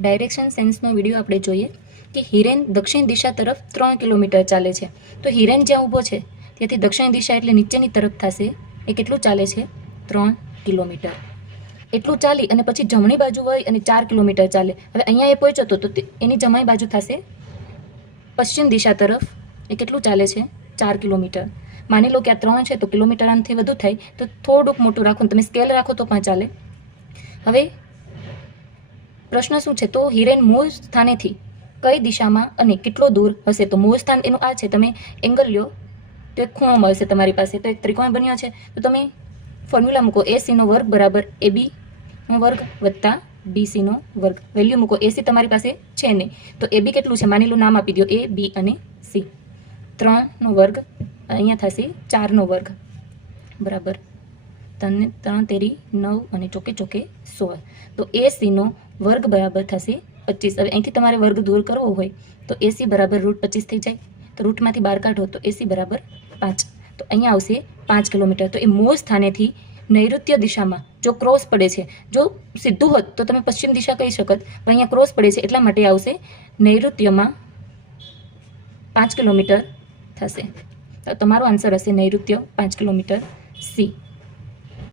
Direction સેન્સનો video આપણે જોઈએ કે હિરેન દક્ષિણ દિશા તરફ ત્રણ કિલોમીટર ચાલે છે. તો હિરેન જ્યાં ઊભો છે, ત્યાંથી દક્ષિણ દિશા એટલે નીચેની તરફ થશે. એ કેટલું ચાલે છે? ત્રણ કિલોમીટર. એટલું ચાલી અને પછી જમણી બાજુ હોય અને ચાર કિલોમીટર ચાલે. હવે અહીંયા એ પહોંચ્યો હતો તો એની જમણી બાજુ થશે. પશ્ચિમ દિશા તરફ એ કેટલું ચાલે છે? ચાર કિલોમીટર. માની લો કે આ ત્રણ છે, તો કિલોમીટર આનાથી વધુ થાય. તો થોડુંક મોટું રાખો તમે સ્કેલ રાખો તો પણ ચાલે. હવે પ્રશ્ન શું છે? તો હિરેન મૂળ સ્થાનેથી કઈ દિશામાં અને કેટલો દૂર હશે? તો મૂળ સ્થાન એનું આ છે. તમે એંગલ લ્યો. તો એક ખૂણો મળશે તમારી પાસે. તો એક ત્રિકોણ બન્યો છે. તો તમે ફોર્મ્યુલા મૂકો. એસીનો વર્ગ બરાબર એ બીનો વર્ગ વત્તા બીસીનો વર્ગ. વેલ્યુ મૂકો. એસી તમારી પાસે છે નહીં તો એ બી કેટલું છે? માની લો નામ આપી દો. એ બી અને સી ત્રણનો વર્ગ અહીંયા થશે. ચારનો વર્ગ. બરાબર. ત્રણ ત્રણ તેરી, નવ અને ચોકે ચોકે સોળ. તો એ સીનો વર્ગ બરાબર થશે પચીસ. હવે અહીંથી તમારે વર્ગ દૂર કરવો હોય તો એસી બરાબર રૂટ પચીસ થઈ જાય. તો રૂટમાંથી બહાર કાઢો તો એસી બરાબર પાંચ. તો અહીંયા આવશે પાંચ કિલોમીટર. તો એ મૂળ સ્થાનેથી નૈઋત્ય દિશામાં જો ક્રોસ પડે છે, જો સીધું હોત તો તમે પશ્ચિમ દિશા કહી શકત, પણ અહીંયા ક્રોસ પડે છે એટલા માટે આવશે નૈઋત્યમાં પાંચ કિલોમીટર થશે. તો તમારો આન્સર હશે નૈઋત્ય પાંચ કિલોમીટર સી